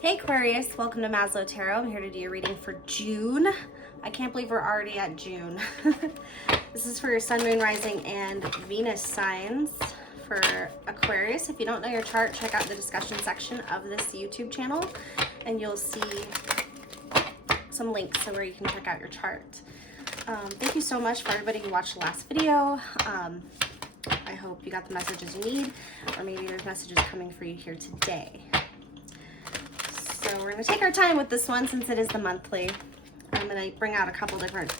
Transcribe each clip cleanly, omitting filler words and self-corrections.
Hey Aquarius, welcome to Maslow Tarot. I'm here to do your reading for June. I can't believe we're already at June. This is for your Sun, Moon, Rising, and Venus signs for Aquarius. If you don't know your chart, check out the discussion section of this YouTube channel and you'll see some links to where you can check out your chart. Thank you so much for everybody who watched the last video. I hope you got the messages you need, or maybe there's messages coming for you here today. So we're going to take our time with this one since it is the monthly. I'm going to bring out a couple different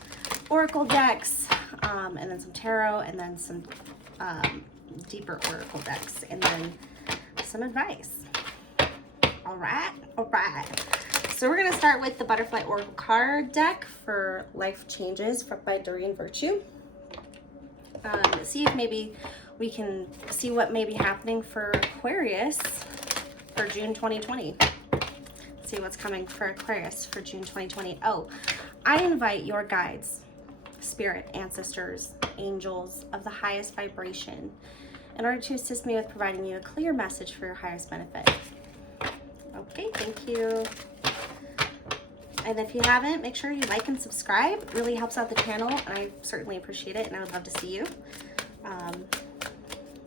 oracle decks, and then some tarot, and then some deeper oracle decks, and then some advice. All right. So we're going to start with the Butterfly Oracle card deck for Life Changes by Doreen Virtue. See if maybe we can see what may be happening for Aquarius for June 2020. See what's coming for Aquarius for June 2020. Oh, I invite your guides, spirit, ancestors, angels of the highest vibration in order to assist me with providing you a clear message for your highest benefit. Okay, thank you. And if you haven't, make sure you like and subscribe. It really helps out the channel, and I certainly appreciate it, and I would love to see you.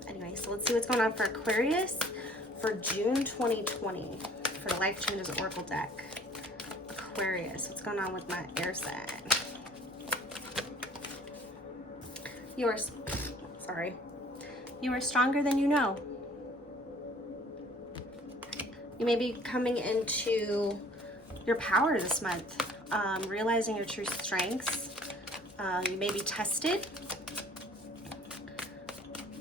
Anyway, so let's see what's going on for Aquarius for June 2020 for the Life Changes Oracle deck. Aquarius, what's going on with my air sign? You are stronger than you know. You may be coming into your power this month, realizing your true strengths. You may be tested,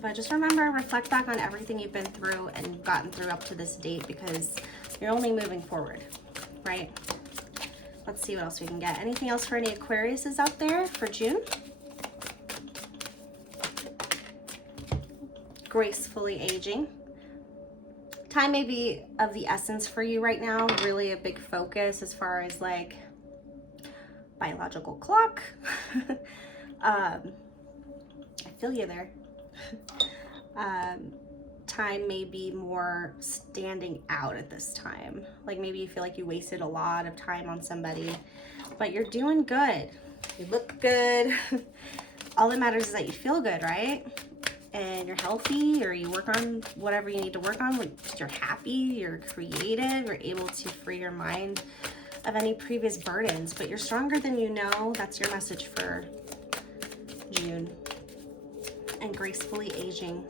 but just remember, reflect back on everything you've been through and gotten through up to this date, because you're only moving forward, right? Let's see what else we can get. Anything else for any Aquariuses out there for June? Gracefully aging. Time may be of the essence for you right now. Really a big focus as far as like biological clock. I feel you there. Time may be more standing out at this time. Like maybe you feel like you wasted a lot of time on somebody, but you're doing good. You look good. All that matters is that you feel good, right? And you're healthy, or you work on whatever you need to work on. You're happy, you're creative, you're able to free your mind of any previous burdens, but you're stronger than you know. That's your message for June. And gracefully aging.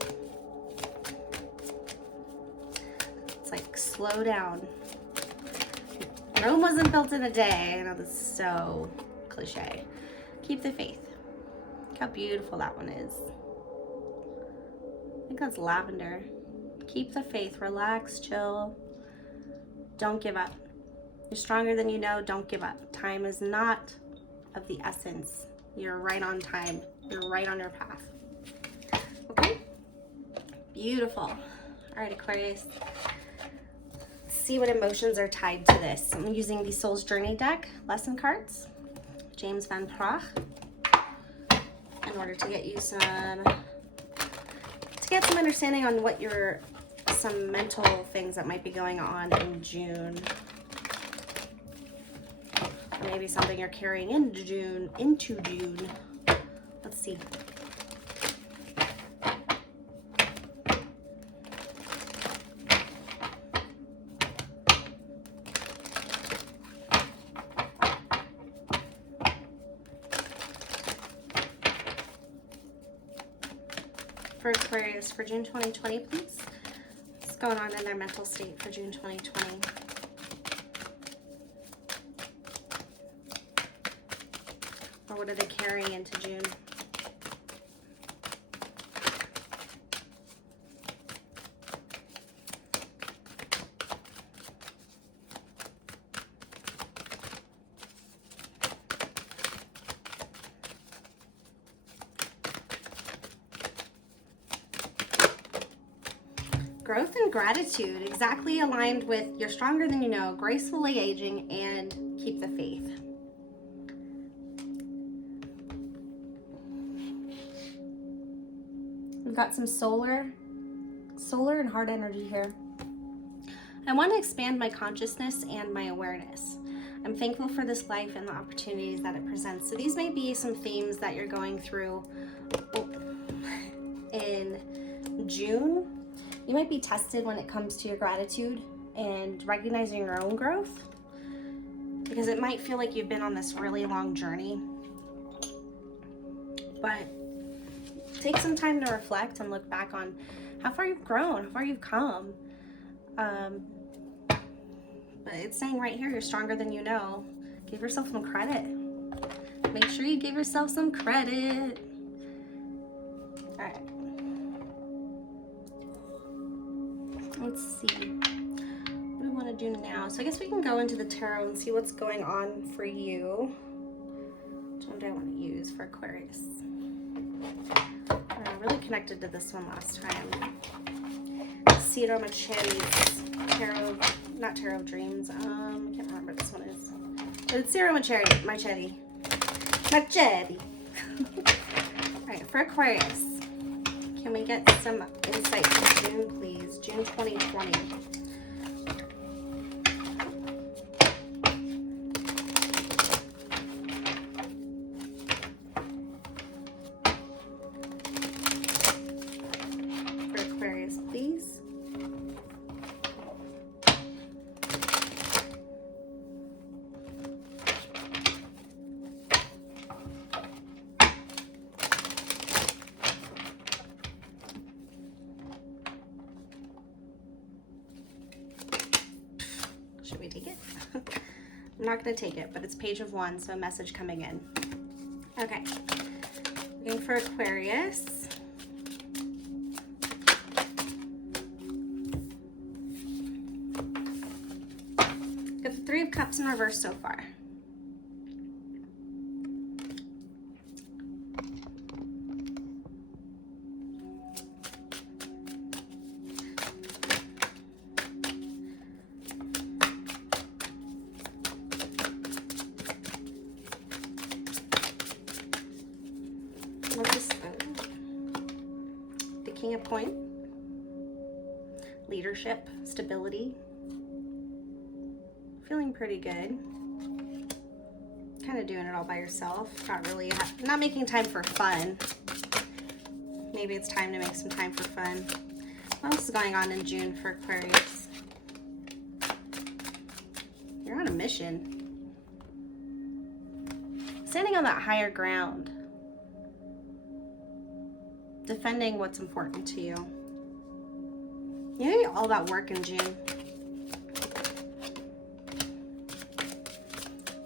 It's like slow down. Rome wasn't built in a day. I know this is so cliche. Keep the faith. Look how beautiful that one is. I think that's lavender. Keep the faith, relax, chill. Don't give up. You're stronger than you know. Don't give up. Time is not of the essence. You're right on time. You're right on your path. Okay? Beautiful. All right, Aquarius. Let's see what emotions are tied to this. I'm using the Soul's Journey deck, lesson cards, James Van Praagh, in order to get you get some understanding on what some mental things that might be going on in June. Or maybe something you're carrying into June. Let's see. For Aquarius for June 2020, please. What's going on in their mental state for June 2020? Or what are they carrying into June? Growth and gratitude, exactly aligned with you're stronger than you know, gracefully aging, and keep the faith. We've got some solar and heart energy here. I want to expand my consciousness and my awareness. I'm thankful for this life and the opportunities that it presents. So these may be some themes that you're going through in June. You might be tested when it comes to your gratitude and recognizing your own growth, because it might feel like you've been on this really long journey. But take some time to reflect and look back on how far you've grown, how far you've come. But it's saying right here, you're stronger than you know. Give yourself some credit. Make sure you give yourself some credit. All right. Let's see. What do we want to do now? So I guess we can go into the tarot and see what's going on for you. Which one do I want to use for Aquarius? I really connected to this one last time. Cedar Machetes tarot, not tarot of dreams. I can't remember what this one is. But it's Cedar Machete. Machete. All right, for Aquarius, can we get some insight for June, please? June 2020. For Aquarius, please. Should we take it? I'm not going to take it, but it's page of 1, so a message coming in. Okay. Looking for Aquarius. Got the 3 of Cups in reverse so far. The King of Coins, leadership, stability, feeling pretty good, kind of doing it all by yourself, not making time for fun. Maybe it's time to make some time for fun. What else is going on in June for Aquarius? You're on a mission, standing on that higher ground, defending what's important to you. You need all that work in June.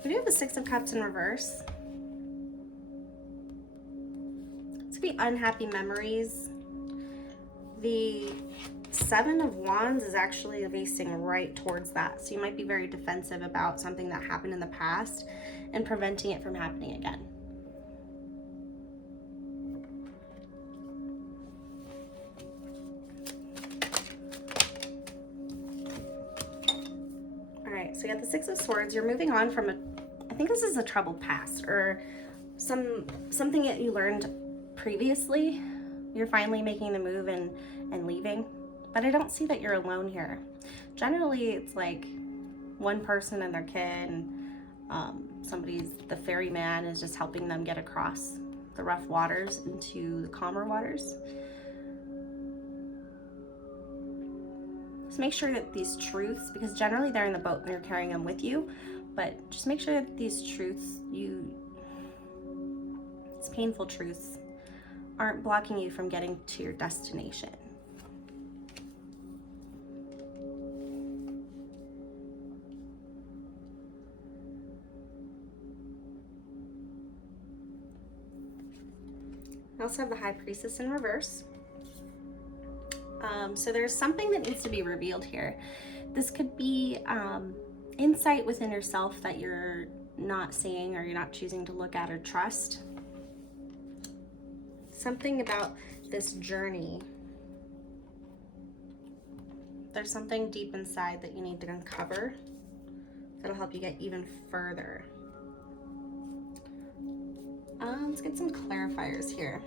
We do have the 6 of Cups in reverse. It's gonna be unhappy memories. The 7 of Wands is actually facing right towards that. So you might be very defensive about something that happened in the past and preventing it from happening again. So you got the 6 of Swords. You're moving on from I think this is a troubled past, or something that you learned previously. You're finally making the move and leaving. But I don't see that you're alone here. Generally, it's like one person and their kid, and the ferryman is just helping them get across the rough waters into the calmer waters. Make sure that these truths, because generally they're in the boat and you're carrying them with you, but just make sure that these truths, these painful truths, aren't blocking you from getting to your destination. I also have the High Priestess in reverse. So there's something that needs to be revealed here. This could be insight within yourself that you're not seeing, or you're not choosing to look at or trust. Something about this journey. There's something deep inside that you need to uncover that'll help you get even further. Let's get some clarifiers here.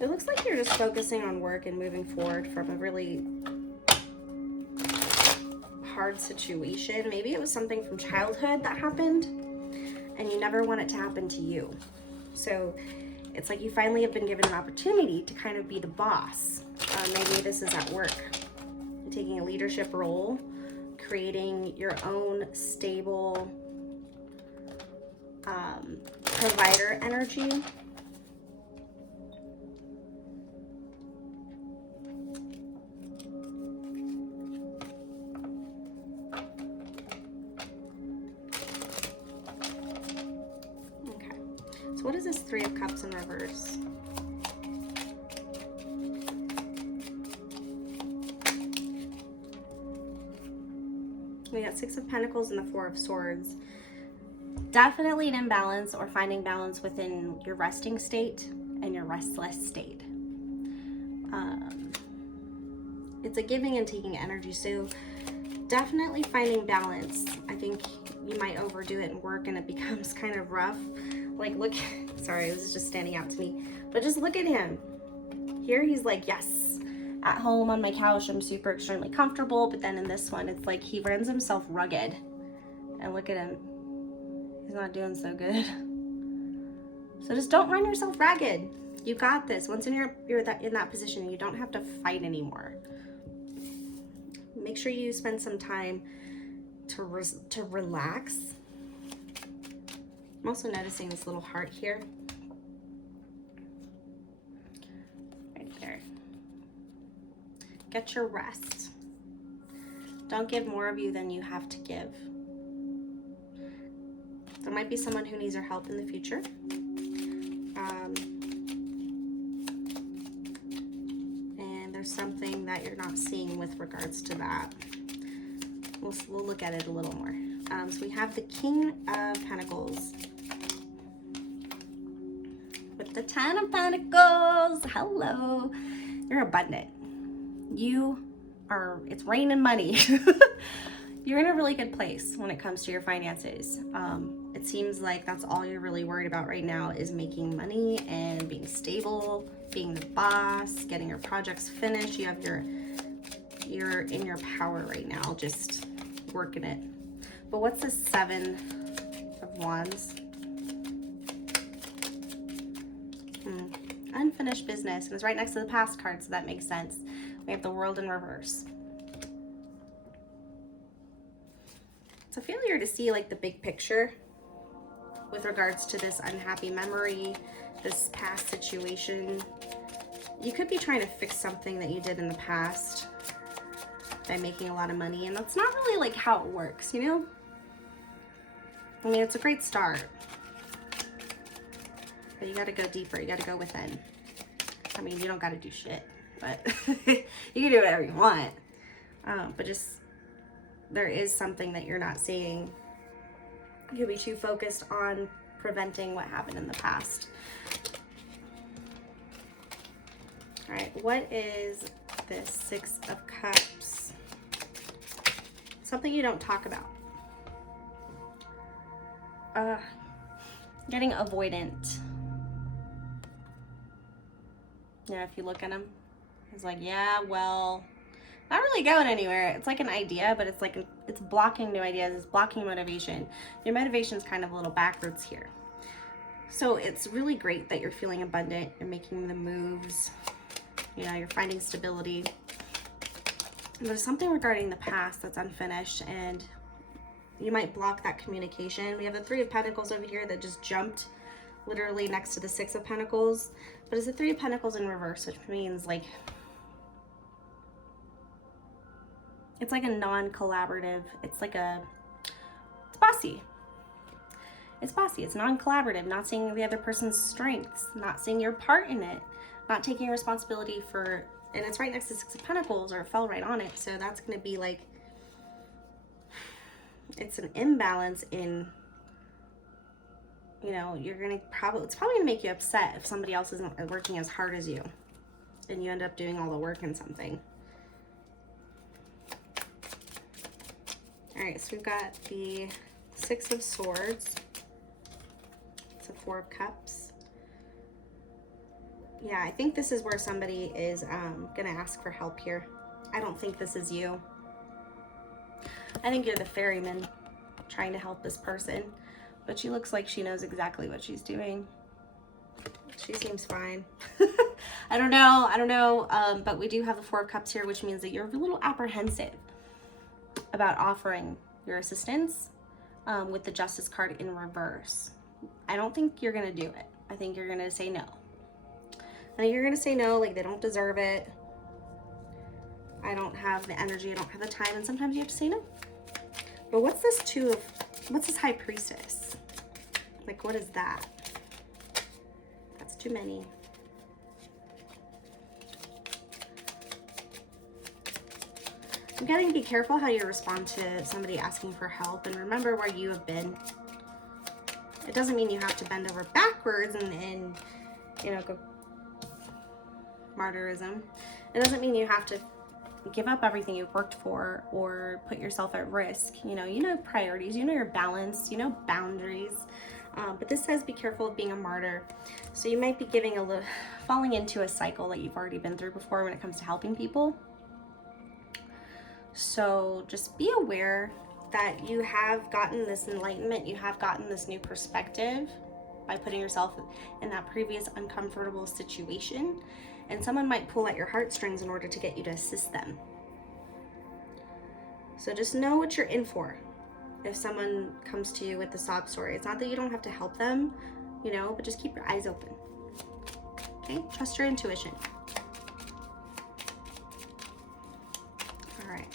It looks like you're just focusing on work and moving forward from a really hard situation. Maybe it was something from childhood that happened and you never want it to happen to you. So it's like you finally have been given an opportunity to kind of be the boss. Maybe this is at work. You're taking a leadership role, creating your own stable provider energy. So what is this Three of Cups in reverse? We got Six of Pentacles and the Four of Swords. Definitely an imbalance or finding balance within your resting state and your restless state. It's a giving and taking energy. So definitely finding balance. I think you might overdo it in work and it becomes kind of rough. Like, look, sorry, this is just standing out to me, but just look at him. Here he's like, yes, at home on my couch, I'm super extremely comfortable. But then in this one, it's like he runs himself rugged. And look at him. He's not doing so good. So just don't run yourself ragged. You got this. Once you're in that position, you don't have to fight anymore. Make sure you spend some time to relax. I'm also noticing this little heart here. Right there. Get your rest. Don't give more of you than you have to give. There might be someone who needs your help in the future. And there's something that you're not seeing with regards to that. We'll look at it a little more. So we have the King of Pentacles with the Ten of Pentacles. Hello. You're abundant. It's raining money. You're in a really good place when it comes to your finances. It seems like that's all you're really worried about right now is making money and being stable, being the boss, getting your projects finished. You're in your power right now, just working it. But what's the Seven of Wands? Unfinished business, and it's right next to the past card, so that makes sense. We have the World in reverse. It's a failure to see like the big picture with regards to this unhappy memory, this past situation. You could be trying to fix something that you did in the past by making a lot of money, and that's not really like how it works, you know? I mean, it's a great start, but you got to go deeper. You got to go within. I mean, you don't got to do shit, but you can do whatever you want. But just, there is something that you're not seeing. You'll be too focused on preventing what happened in the past. All right, what is this Six of Cups? Something you don't talk about. Getting avoidant. Yeah, if you look at him, he's like, yeah, well, not really going anywhere. It's like an idea, but it's like it's blocking new ideas. It's blocking motivation. Your motivation is kind of a little backwards here. So it's really great that you're feeling abundant. You're making the moves. You know, you're finding stability. There's something regarding the past that's unfinished, and you might block that communication. We have the Three of Pentacles over here that just jumped literally next to the Six of Pentacles, but it's the Three of Pentacles in reverse, which means like it's like a non-collaborative. It's bossy. It's bossy. It's non-collaborative, not seeing the other person's strengths, not seeing your part in it, not taking responsibility for, and it's right next to Six of Pentacles, or it fell right on it. So that's going to be like, it's an imbalance in, you know, it's probably going to make you upset if somebody else isn't working as hard as you and you end up doing all the work in something. All right, so we've got the Six of Swords. It's a Four of Cups. Yeah, I think this is where somebody is gonna ask for help here. I don't think this is you. I think you're the ferryman trying to help this person, but she looks like she knows exactly what she's doing. She seems fine. I don't know, but we do have the Four of Cups here, which means that you're a little apprehensive about offering your assistance with the Justice card in reverse. I don't think you're gonna do it. I think you're gonna say no. I think you're gonna say no, like they don't deserve it. I don't have the energy, I don't have the time, and sometimes you have to say no. But what's this what's this High Priestess? Like, what is that? That's too many. I'm getting, be careful how you respond to somebody asking for help, and remember where you have been. It doesn't mean you have to bend over backwards and you know, go martyrism. It doesn't mean you have to give up everything you've worked for or put yourself at risk. You know priorities, you know your balance, you know boundaries. But this says be careful of being a martyr. So you might be falling into a cycle that you've already been through before when it comes to helping people. So just be aware that you have gotten this enlightenment, you have gotten this new perspective by putting yourself in that previous uncomfortable situation. And someone might pull at your heartstrings in order to get you to assist them. So just know what you're in for. If someone comes to you with the sob story, it's not that you don't have to help them, you know, but just keep your eyes open. Okay, trust your intuition. All right.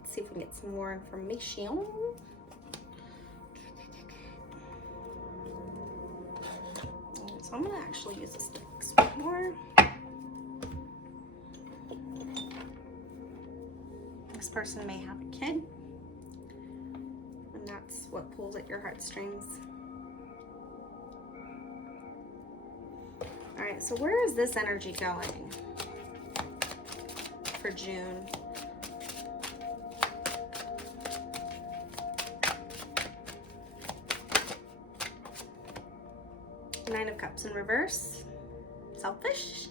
Let's see if we can get some more information. So I'm gonna actually use this to bit more. This person may have a kid, and that's what pulls at your heartstrings. All right, so where is this energy going for June? Nine of Cups in reverse. Selfish.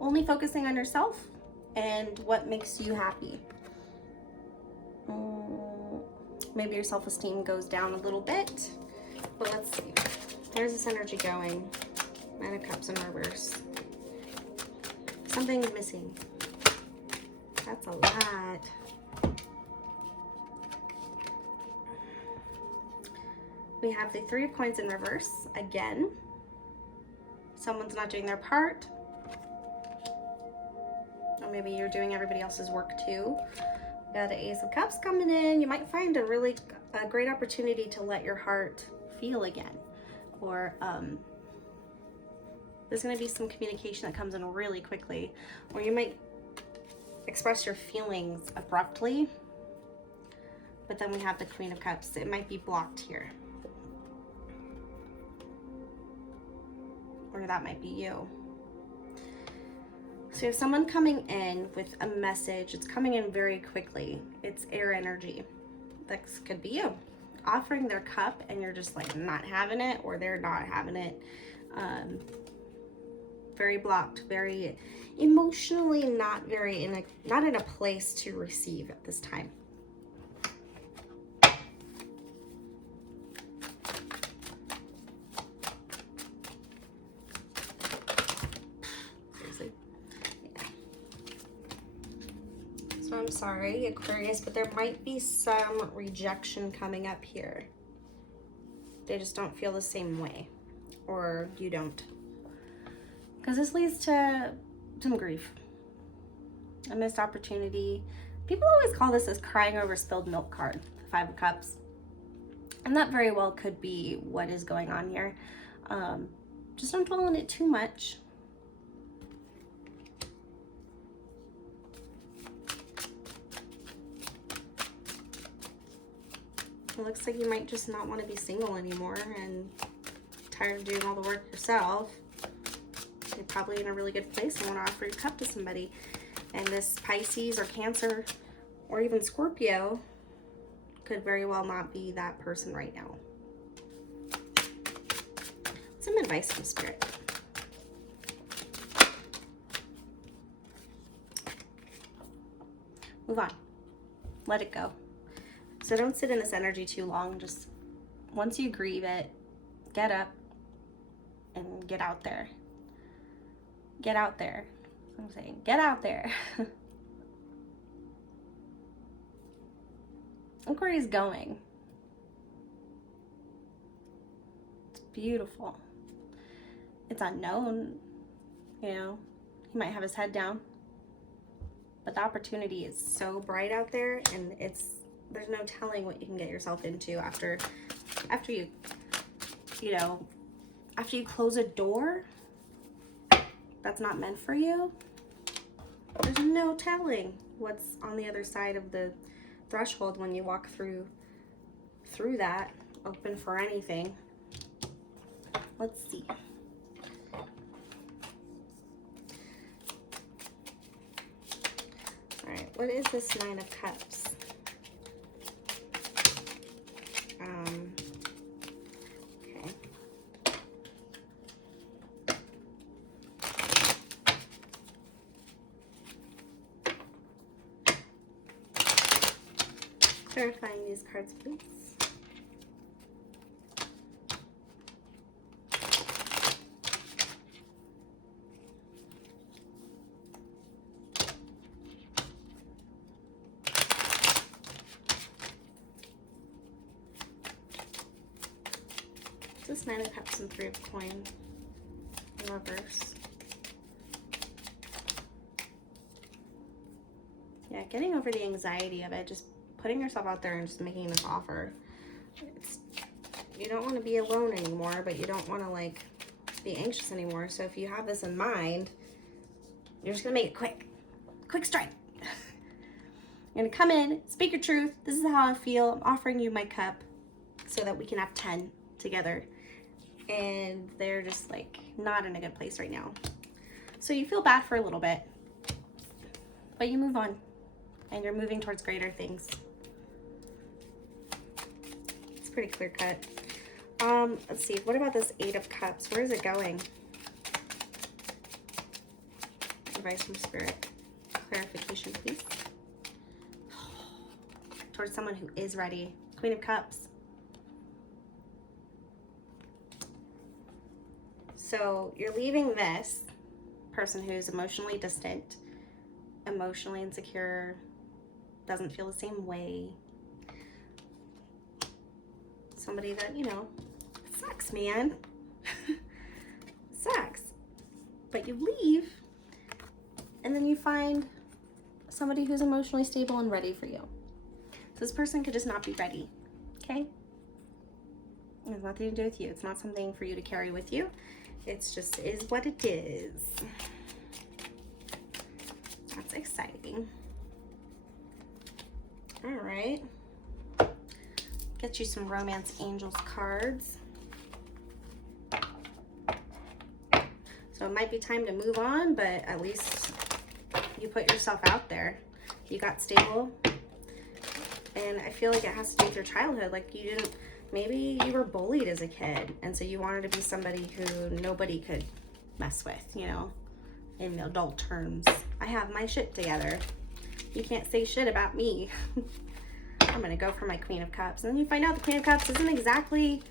Only focusing on yourself and what makes you happy. Maybe your self-esteem goes down a little bit, but let's see. Where's this energy going? Nine of Cups in reverse. Something's missing. That's a lot. We have the Three of Coins in reverse again. Someone's not doing their part. Or maybe you're doing everybody else's work too. We got the Ace of Cups coming in. You might find a great opportunity to let your heart feel again. Or there's going to be some communication that comes in really quickly. Or you might express your feelings abruptly. But then we have the Queen of Cups. It might be blocked here. Or that might be you. So you have someone coming in with a message. It's coming in very quickly. It's air energy. That could be you. Offering their cup and you're just like not having it, or they're not having it. Very blocked, very emotionally not in a place to receive at this time. I'm sorry, Aquarius, but there might be some rejection coming up here. They just don't feel the same way, or you don't. Because this leads to some grief, a missed opportunity. People always call this crying over spilled milk card, the Five of Cups. And that very well could be what is going on here. Just don't dwell on it too much. It looks like you might just not want to be single anymore and tired of doing all the work yourself. You're probably in a really good place and want to offer your cup to somebody. And this Pisces or Cancer or even Scorpio could very well not be that person right now. Some advice from Spirit. Move on. Let it go. So don't sit in this energy too long. Just once you grieve it, get up and get out there. Get out there. That's what I'm saying. Get out there. Look where he's going. It's beautiful. It's unknown. You know, he might have his head down. But the opportunity is so bright out there, and there's no telling what you can get yourself into after you close a door that's not meant for you. There's no telling what's on the other side of the threshold when you walk through that, open for anything. Let's see. All right, what is this Nine of Cups? Okay. Clarifying these cards, please. This Nine of Cups and Three of Coins in reverse. Yeah, getting over the anxiety of it, just putting yourself out there and just making this offer. You don't want to be alone anymore, but you don't want to like be anxious anymore. So if you have this in mind, you're just gonna make it quick. Quick strike. You're gonna come in, speak your truth. This is how I feel. I'm offering you my cup so that we can have 10 together. And they're just like not in a good place right now. So you feel bad for a little bit, but you move on and you're moving towards greater things. It's pretty clear cut. Let's see, what about this Eight of Cups? Where is it going? Advice from Spirit. Clarification, please. Towards someone who is ready. Queen of Cups. So you're leaving this person who's emotionally distant, emotionally insecure, doesn't feel the same way. Somebody that, you know, sucks, man. Sucks. But you leave, and then you find somebody who's emotionally stable and ready for you. So this person could just not be ready, okay? It has nothing to do with you. It's not something for you to carry with you. It's just is what it is. That's exciting. All right. Get you some Romance Angels cards. So it might be time to move on, but at least you put yourself out there. You got stable. And I feel like it has to do with your childhood. Like you didn't, maybe you were bullied as a kid, and so you wanted to be somebody who nobody could mess with, you know, in adult terms. I have my shit together. You can't say shit about me. I'm gonna go for my Queen of Cups. And then you find out the Queen of Cups isn't exactly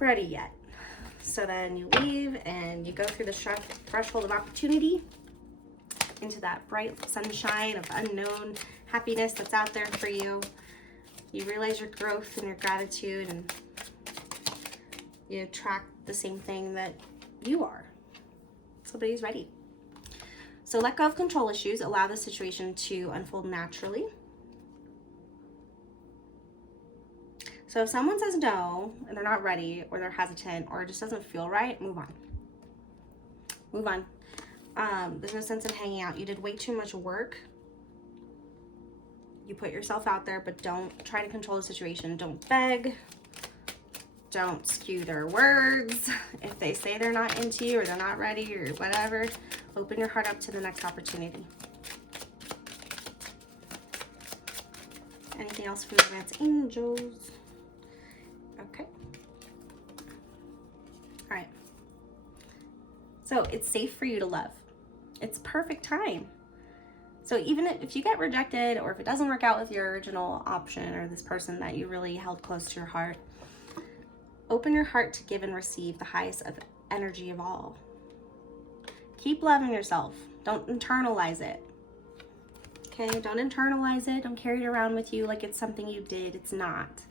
ready yet. So then you leave and you go through the threshold of opportunity into that bright sunshine of unknown happiness that's out there for you. You realize your growth and your gratitude, and you attract the same thing that you are. Somebody's ready. So let go of control issues. Allow the situation to unfold naturally. So if someone says no, and they're not ready, or they're hesitant, or it just doesn't feel right, move on. Move on. There's no sense in hanging out. You did way too much work. You put yourself out there, but don't try to control the situation. Don't beg. Don't skew their words. If they say they're not into you or they're not ready or whatever, open your heart up to the next opportunity. Anything else from Romance Angels? Okay. All So it's safe for you to love. It's perfect time. So even if you get rejected, or if it doesn't work out with your original option or this person that you really held close to your heart, open your heart to give and receive the highest of energy of all. Keep loving yourself. Don't internalize it. Okay, don't internalize it. Don't carry it around with you like it's something you did. It's not.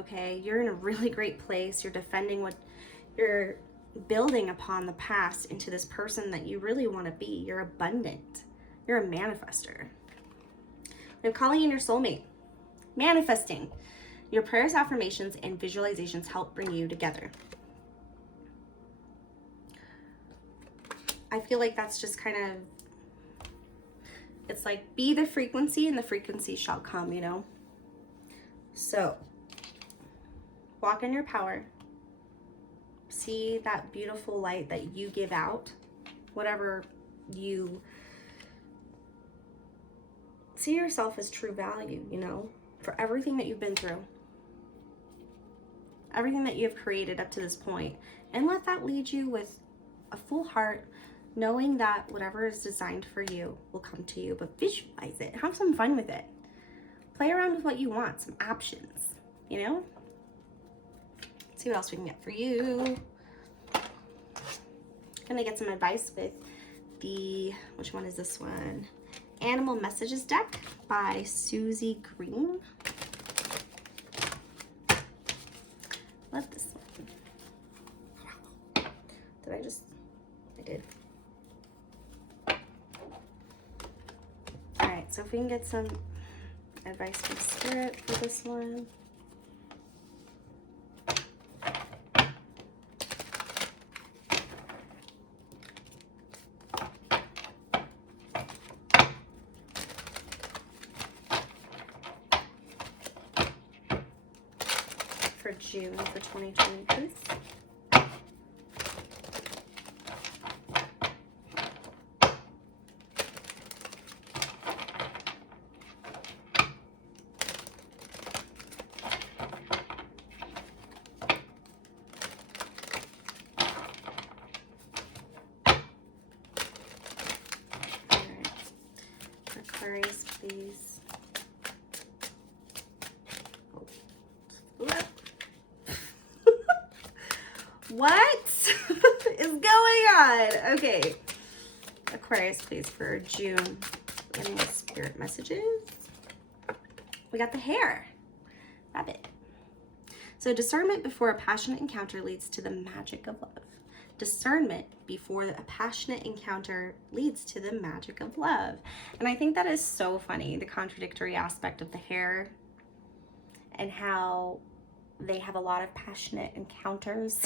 Okay, you're in a really great place. You're defending what you're building upon the past into this person that you really want to be. You're abundant. You're a manifester. You're calling in your soulmate. Manifesting. Your prayers, affirmations, and visualizations help bring you together. I feel like that's just kind of, it's like, be the frequency and the frequency shall come, you know? So, walk in your power. See that beautiful light that you give out. Whatever you see yourself as true value, you know? For everything that you've been through. Everything that you have created up to this point. And let that lead you with a full heart, knowing that whatever is designed for you will come to you, but visualize it. Have some fun with it. Play around with what you want, some options, you know? Let's see what else we can get for you. Gonna get some advice with the, which one is this one? Animal Messages deck by Susie Green. Love this one. Did I just, I did. So if we can get some advice from Spirit for this one. For June for 2020, please. Aquarius, please. What is going on? Okay. Aquarius, please, for June. Getting Spirit messages. We got the hair. Rabbit. So discernment before a passionate encounter leads to the magic of love. Discernment before a passionate encounter leads to the magic of love. And I think that is so funny, the contradictory aspect of the hair and how they have a lot of passionate encounters.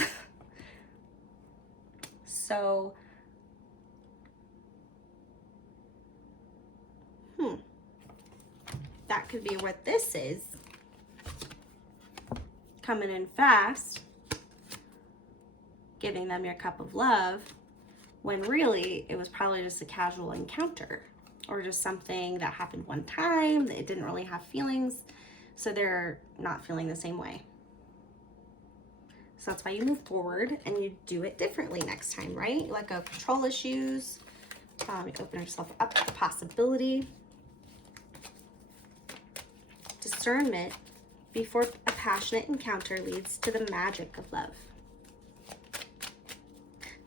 So, that could be what this is. Coming in fast, giving them your cup of love, when really it was probably just a casual encounter or just something that happened one time. It didn't really have feelings, so they're not feeling the same way. So that's why you move forward and you do it differently next time, right? You let go of control issues. You open yourself up to possibility. Discernment before a passionate encounter leads to the magic of love.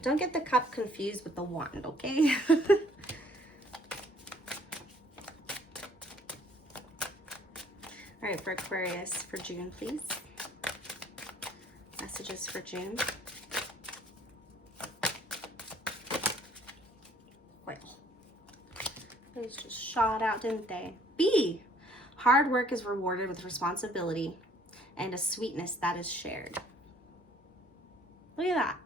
Don't get the cup confused with the wand, okay? All right, for Aquarius for June, please. Messages for June. Well, those just shot out, didn't they? B. Hard work is rewarded with responsibility and a sweetness that is shared. Look at that.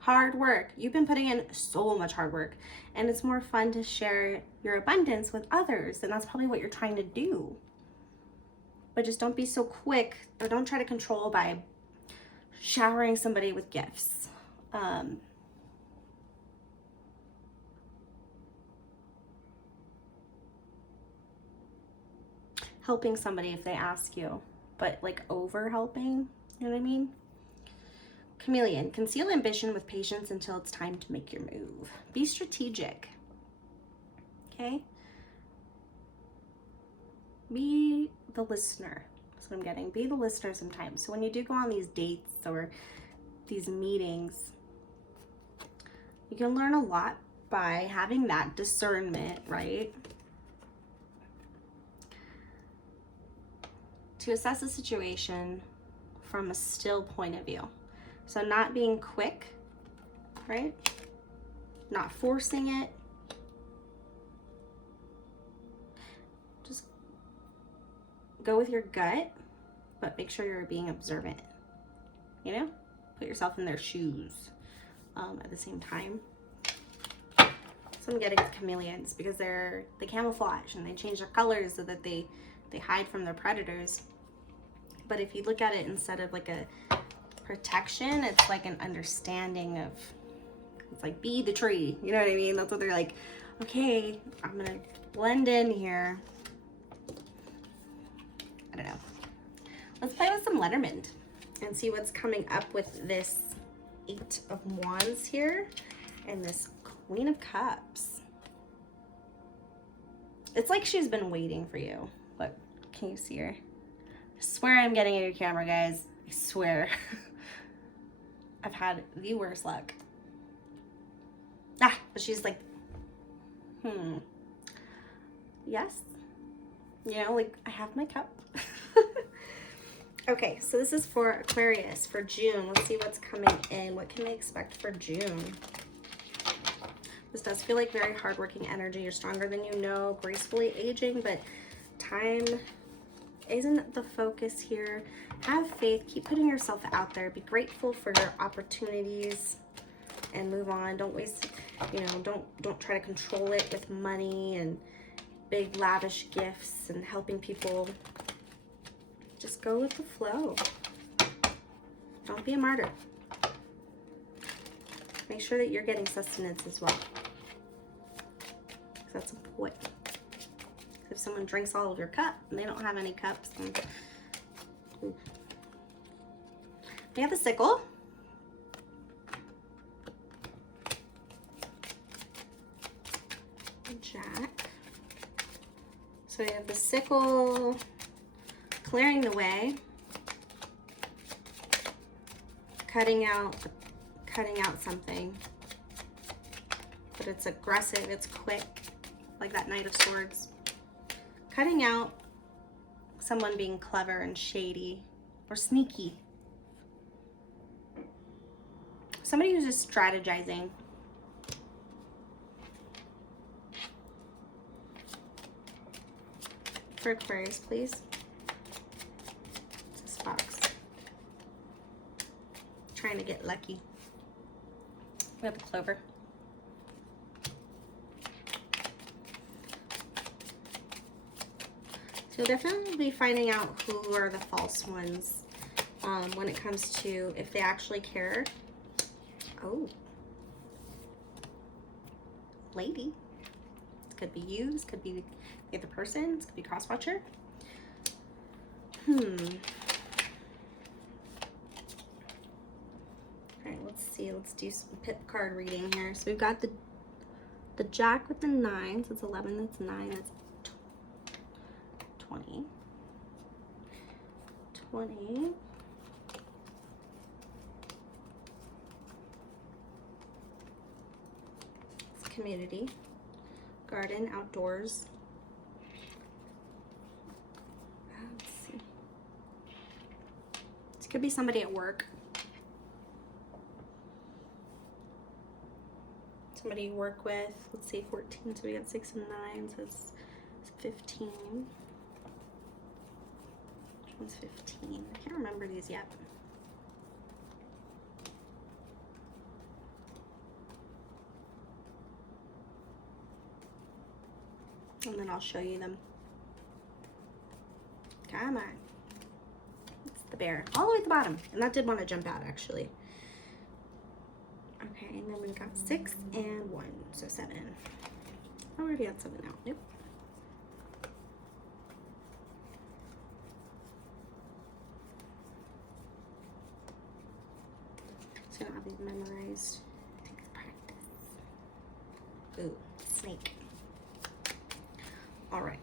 Hard work. You've been putting in so much hard work, and it's more fun to share your abundance with others, and that's probably what you're trying to do. But just don't be so quick, or don't try to control by showering somebody with gifts. Helping somebody if they ask you, but like over helping, you know what I mean? Chameleon, conceal ambition with patience until it's time to make your move. Be strategic. Okay? Be the listener. That's what I'm getting. Be the listener sometimes. So when you do go on these dates or these meetings, you can learn a lot by having that discernment, right? To assess a situation from a still point of view. So not being quick, right? Not forcing it. Just go with your gut, but make sure you're being observant. You know? Put yourself in their shoes at the same time. So I'm getting chameleons because they camouflage and they change their colors so that they hide from their predators. But if you look at it instead of like a protection, it's like an understanding of, it's like be the tree, you know what I mean? That's what they're like, okay, I'm gonna blend in here. I don't know. Let's play with some Letterman and see what's coming up with this 8 of Wands here and this Queen of Cups. It's like she's been waiting for you. Look, can you see her? I swear I'm getting in your camera, guys. I swear. I've had the worst luck. But she's like, yes. You know, like, I have my cup. Okay, so this is for Aquarius for June. Let's see what's coming in. What can they expect for June? This does feel like very hardworking energy. You're stronger than you know, gracefully aging, but time isn't the focus here. Have faith, keep putting yourself out there, be grateful for your opportunities and move on. Don't waste, you know, don't try to control it with money and big lavish gifts and helping people. Just go with the flow. Don't be a martyr. Make sure that you're getting sustenance as well. That's important. If someone drinks all of your cup and they don't have any cups, then... We have the sickle. Jack. So we have the sickle clearing the way, cutting out something, but it's aggressive, it's quick, like that Knight of Swords. Cutting out someone being clever and shady or sneaky. Somebody who's just strategizing. For Aquarius, please. It's this box. Trying to get lucky. We have the clover. So you'll definitely be finding out who are the false ones when it comes to if they actually care. Oh. Lady. This could be you. This could be the other person. This could be cross-watcher. Alright, let's see. Let's do some pip card reading here. So we've got the Jack with the 9. So it's 11, that's 9, that's 20. 20. It's community, garden, outdoors. Let's see. This could be somebody at work. Somebody you work with. Let's see, 14. So we got 6 and 9. So it's 15. Which one's 15? I can't remember these yet. And then I'll show you them. Come on. It's the bear. All the way at the bottom. And that did want to jump out, actually. Okay, and then we've got 6 and 1. So 7. I already had 7 out. Nope. gonna have these memorized. Takes practice. Ooh, snake. All right.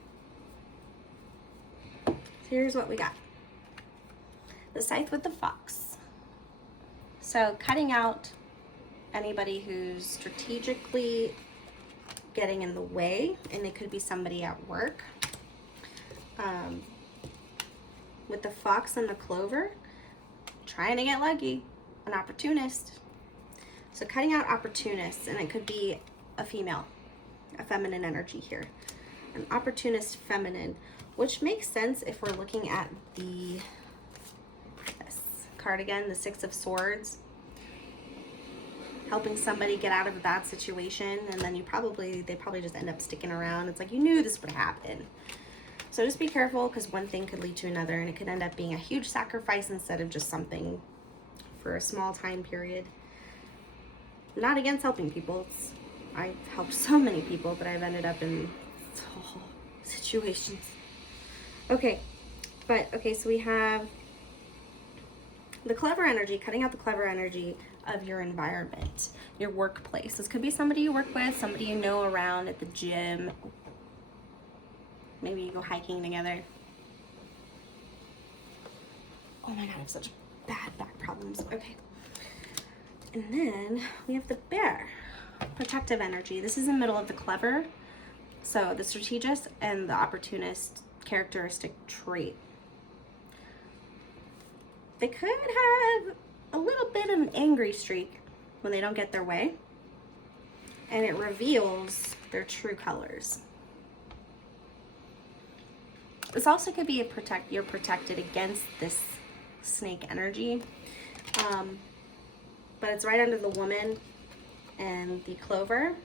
So here's what we got. The scythe with the fox. So cutting out anybody who's strategically getting in the way, and it could be somebody at work. With the fox and the clover, trying to get lucky, an opportunist. So cutting out opportunists, and it could be a female, a feminine energy here. An opportunist feminine, which makes sense if we're looking at this card again, the Six of Swords. Helping somebody get out of a bad situation, and then they probably just end up sticking around. It's like, you knew this would happen. So just be careful, because one thing could lead to another, and it could end up being a huge sacrifice instead of just something for a small time period. I'm not against helping people. I've helped so many people, but I've ended up in situations. Okay, so we have the clever energy, cutting out the clever energy of your environment, your workplace. This could be somebody you work with, somebody you know around at the gym. Maybe you go hiking together. Oh my God, I have such bad back problems. Okay. And then we have the bear, protective energy. This is in the middle of the clever. So the strategist and the opportunist characteristic trait. They could have a little bit of an angry streak when they don't get their way, and it reveals their true colors. This also could be you're protected against this snake energy, but it's right under the woman and the clover,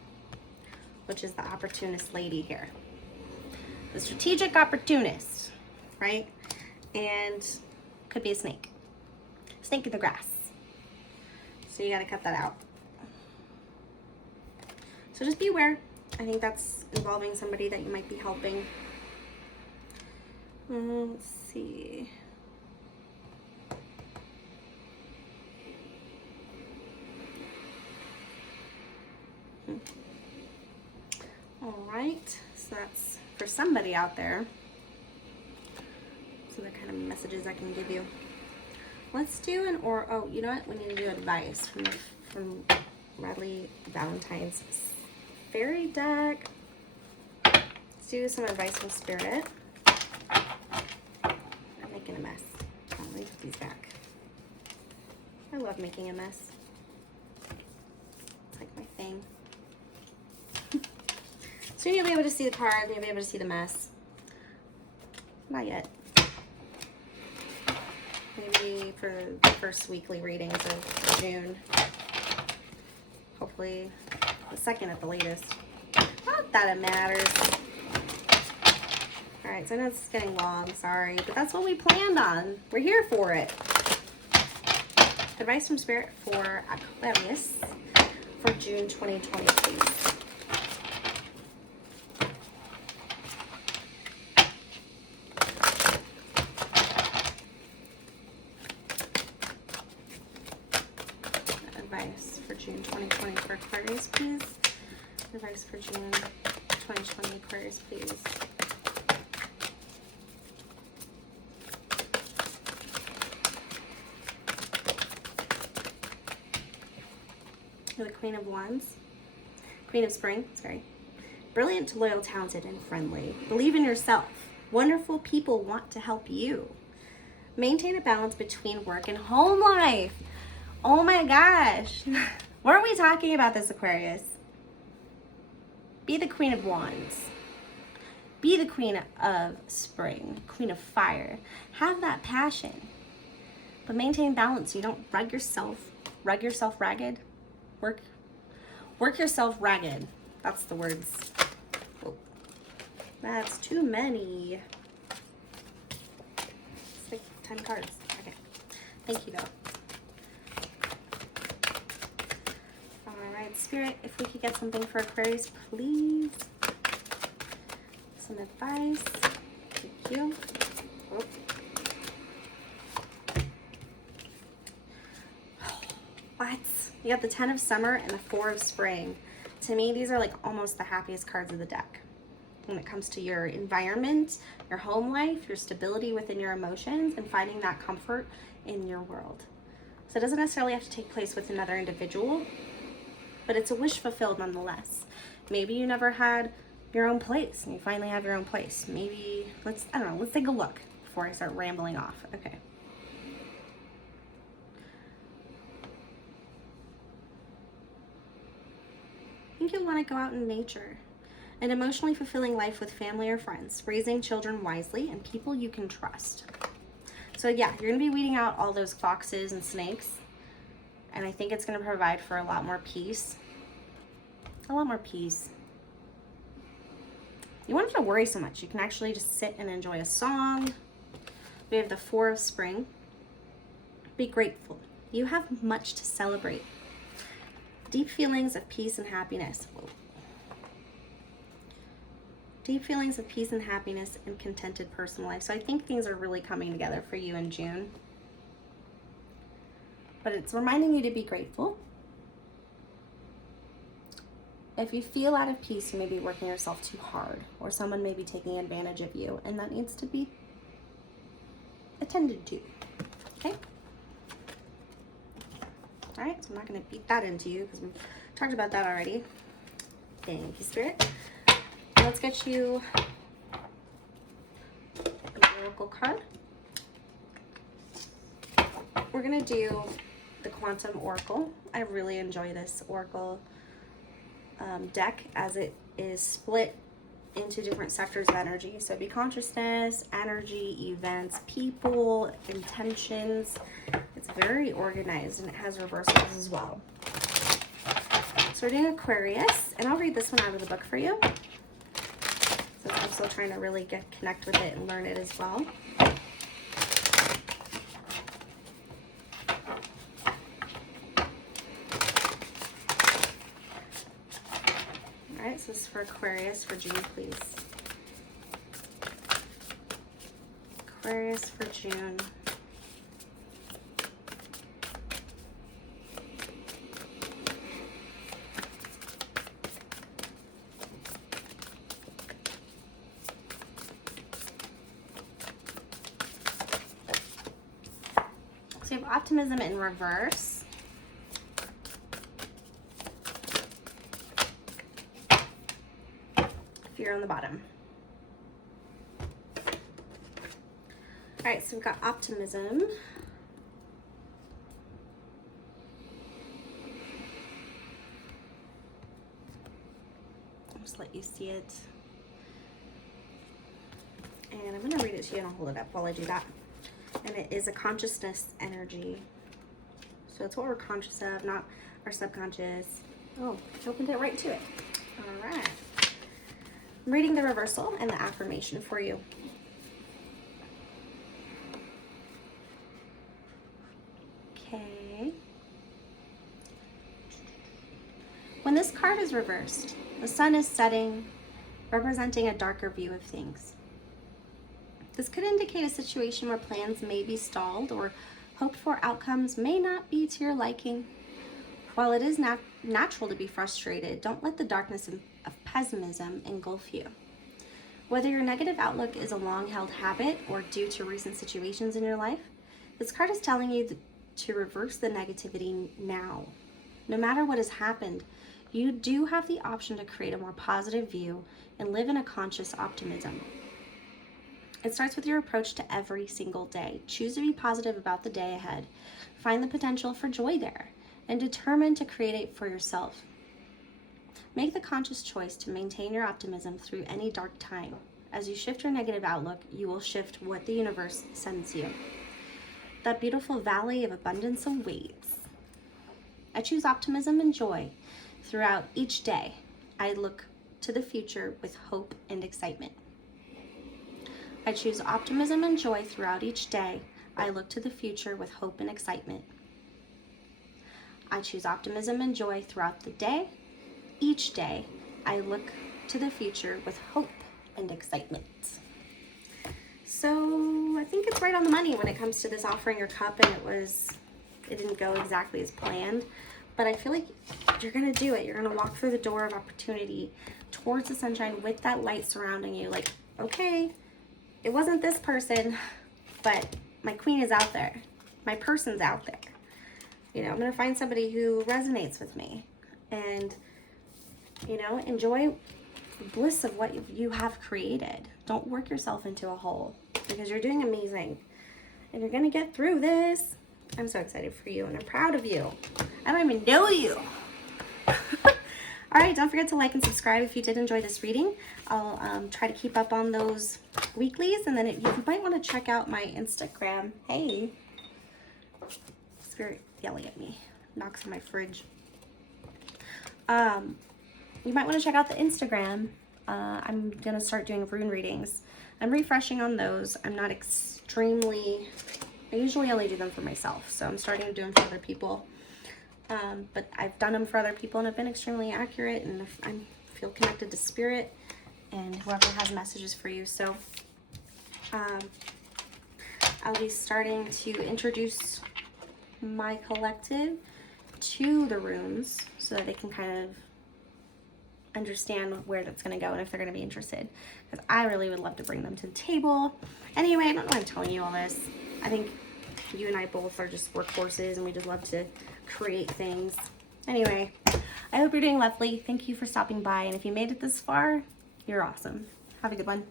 which is the opportunist lady here. The strategic opportunist, right? And could be a snake. Snake in the grass. So you gotta cut that out. So just beware. I think that's involving somebody that you might be helping. Let's see. All right, so that's for somebody out there. So the kind of messages I can give you. Let's do oh, you know what? We need to do advice from Radley Valentine's fairy deck. Let's do some advice from Spirit. I'm making a mess. Oh, let me put these back. I love making a mess. It's like my thing. So you'll be able to see the card, you'll be able to see the mess. Not yet. Maybe for the first weekly readings of June. Hopefully the second at the latest. Not that it matters. Alright, so I know it's getting long, sorry, but that's what we planned on. We're here for it. Advice from Spirit for Aquarius for June 2020, please. Advice for June 2020 for Aquarius, please. Advice for June 2020 Aquarius, please. The Queen of Wands. Queen of Spring, sorry. Brilliant, loyal, talented, and friendly. Believe in yourself. Wonderful people want to help you. Maintain a balance between work and home life. Oh my gosh. Weren't we talking about this, Aquarius? Be the Queen of Wands. Be the Queen of Spring, Queen of Fire. Have that passion. But maintain balance. You don't rug yourself ragged. Work yourself ragged. That's the words. Oh, that's too many. It's like 10 cards. Okay. Thank you, though. Alright, Spirit, if we could get something for Aquarius, please. Some advice. Thank you. Oh. What? You got the 10 of Summer and the 4 of Spring. To me, these are like almost the happiest cards of the deck. When it comes to your environment, your home life, your stability within your emotions, and finding that comfort in your world. So it doesn't necessarily have to take place with another individual, but it's a wish fulfilled nonetheless. Maybe you never had your own place and you finally have your own place. Maybe, let's take a look before I start rambling off. Okay. I think you'll want to go out in nature. An emotionally fulfilling life with family or friends, raising children wisely, and people you can trust. So yeah, you're going to be weeding out all those foxes and snakes, and I think it's going to provide for a lot more peace. A lot more peace. You won't have to worry so much. You can actually just sit and enjoy a song. We have the 4 of Spring. Be grateful. You have much to celebrate. Deep feelings of peace and happiness. Whoa. Deep feelings of peace and happiness and contented personal life. So I think things are really coming together for you in June. But it's reminding you to be grateful. If you feel out of peace, you may be working yourself too hard, or someone may be taking advantage of you, and that needs to be attended to. Okay? All right, so I'm not going to beat that into you because we've talked about that already. Thank you, Spirit. Let's get you an oracle card. We're going to do the Quantum Oracle. I really enjoy this oracle deck as it is split into different sectors of energy. So it'd be consciousness, energy, events, people, intentions. It's very organized and it has reversals as well. So we're doing Aquarius, and I'll read this one out of the book for you, since I'm still trying to really connect with it and learn it as well. All right, so this is for Aquarius for June, please. Aquarius for June. So you have optimism in reverse. Fear on the bottom. All right, so we've got optimism. I'll just let you see it. And I'm going to read it to you and I'll hold it up while I do that. And it is a consciousness energy. So it's what we're conscious of, not our subconscious. Oh, I opened it right to it. All right. I'm reading the reversal and the affirmation for you. Okay. When this card is reversed, the sun is setting, representing a darker view of things. This could indicate a situation where plans may be stalled or hoped for outcomes may not be to your liking. While it is natural to be frustrated, don't let the darkness of pessimism engulf you. Whether your negative outlook is a long-held habit or due to recent situations in your life, this card is telling you to reverse the negativity now. No matter what has happened, you do have the option to create a more positive view and live in a conscious optimism. It starts with your approach to every single day. Choose to be positive about the day ahead. Find the potential for joy there and determine to create it for yourself. Make the conscious choice to maintain your optimism through any dark time. As you shift your negative outlook, you will shift what the universe sends you. That beautiful valley of abundance awaits. I choose optimism and joy throughout each day. I look to the future with hope and excitement. I choose optimism and joy throughout each day. I look to the future with hope and excitement. I choose optimism and joy throughout the day. Each day, I look to the future with hope and excitement. So I think it's right on the money when it comes to this offering your cup, and it didn't go exactly as planned. but I feel like you're gonna do it. You're gonna walk through the door of opportunity towards the sunshine with that light surrounding you. Like, okay, it wasn't this person, but my queen is out there. My person's out there. You know, I'm gonna find somebody who resonates with me, and, you know, enjoy the bliss of what you have created. Don't work yourself into a hole, because you're doing amazing and you're gonna get through this. I'm so excited for you and I'm proud of you. I don't even know you. All right, don't forget to like and subscribe if you did enjoy this reading. I'll try to keep up on those weeklies, and then you might want to check out my Instagram. Hey, Spirit yelling at me, knocks on my fridge. You might want to check out the Instagram. I'm gonna start doing rune readings. I'm refreshing on those. I'm not extremely, I usually only do them for myself, so I'm starting to do them for other people. But I've done them for other people and have been extremely accurate, and I feel connected to spirit and whoever has messages for you. So I'll be starting to introduce my collective to the runes so that they can kind of understand where that's going to go and if they're going to be interested, because I really would love to bring them to the table. Anyway, I don't know why I'm telling you all this. I think you and I both are just workhorses and we just love to create things. Anyway, I hope you're doing lovely. Thank you for stopping by, and if you made it this far, you're awesome. Have a good one.